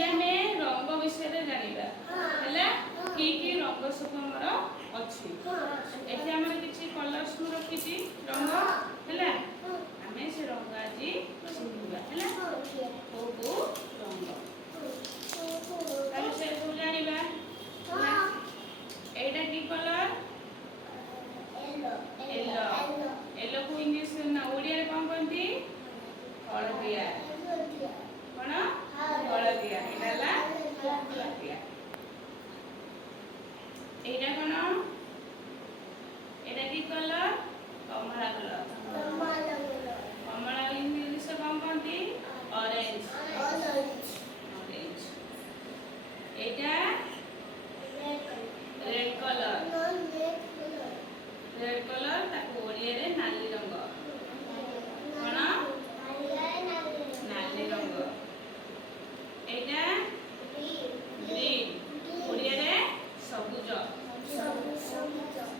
आज आम रंग विषय जानिबा हैला कि रंग सब हमर अछि एठी हमर किछि कलर्स मु रखिछि रंग हैला आमे से रंग आज चिन्हिबा हैला को रंग ताले से सब जानिबा एटा की कलर येलो येलो को इंग्लिश ना ओडिया रे कोन कहंती हळदिया कोन हळदिया एटाला हळदिया एटा कोन एटा की कलर कमला कलर कमला इंग्लिश रे कोन कहंती ऑरेंज ऑरेंज एटा रेड कलर रेड कलर ताको ओडिया रे नाली रंग कोन नाली रंग एटा ग्रीन ओडिया रे सबुज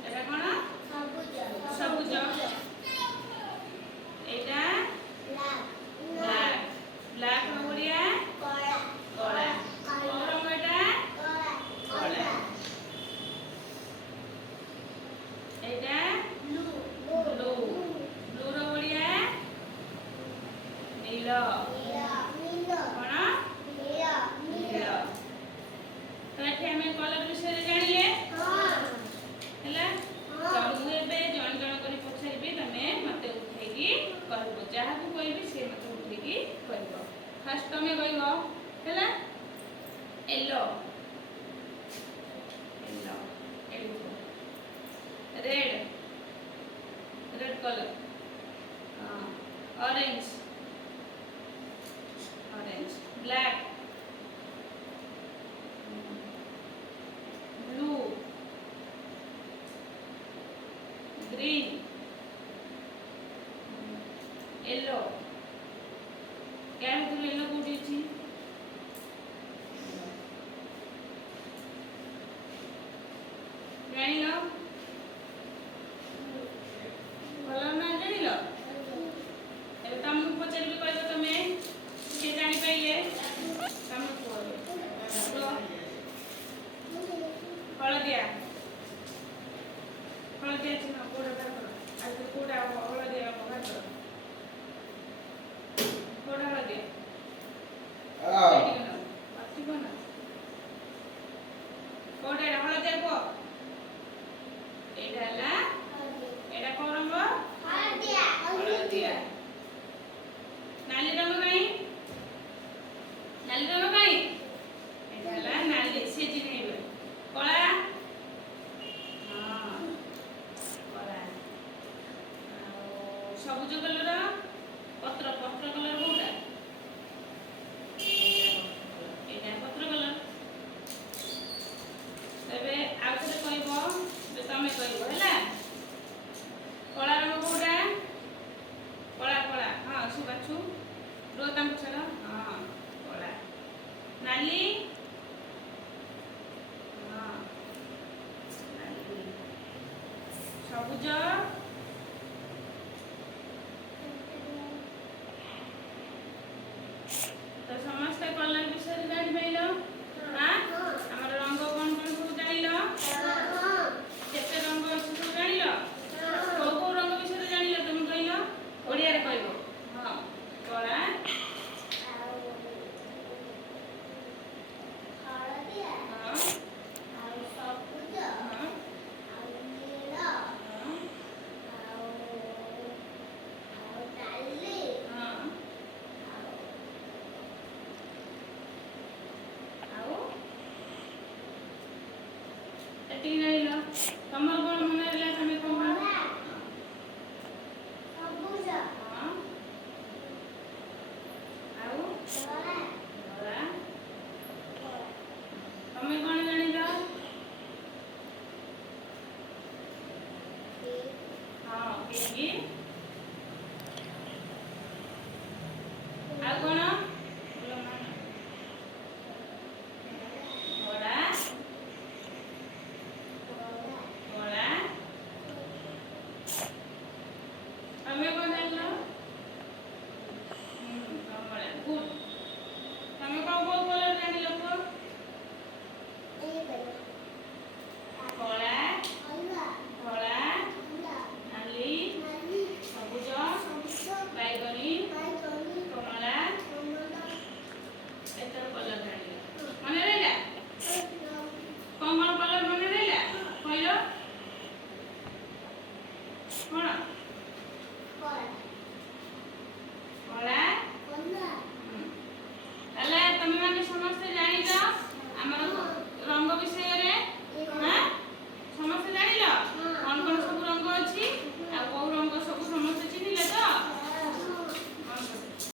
एटा कोन सबुज एटा ब्लैक ब्लैक ओडिया कला कला रंग एटा कला एटा ब्लू ब्लू ब्लू रो ओडिया नीलो कोन नीलो तो एठी हमें कलर विषय जानिले हैला तो मु एबे जण जण करी पछाइबी तमे मते उठेकी कहबो जहा को कहबी से मते उठेकी कहबो फर्स्ट तमे कहबो हैला yellow yellow yellow red red colour orange orange black blue green yellow क्या है येलो कोठी अछि जानिलो कलर ना जानिलो ए तम पचारबी कहबो तमे के जानि पाइले तम कहबो हळदिया हळदिया छिना कोडा करो आज तो कोडा हळदिया बघा करो कोडा हळदिया बाकी कोना कोडा हळदिया को एडाला एडा को रंग हळदिया हळदिया नाली रंग काई नाली रंग काई एडाला नाली से चिन्हैबे कला हां कला सबुज कलर पत्र पत्र कलर कोटा एटा पत्र कलर तबे आउथरे कहबो जे तमे कहबो हैला कला रंग कोटा कला कला हां सुबाछु रो तम छरा हां कला नाली हां नाली सबुज तो समस्त कलर विषय जानि पाइलो हां हमर रंग कोन कोन सब जानिलो केते रंग अछि सब जानिलो को रंग विषय जानिलो तुम कहिलो ओडिया रे कहबो हां कला हळदिया हां आ सबुज हां आ नीला हां आ नाली हां एटी नाइलो तमर कोन मन रहला तमे कोन सबुज हां आउ कला कला तमे कोन जानिलो हां केगी आ कोन घोड़ा घोड़ा तमे कोन जानिलो कमला गुड तमे कोन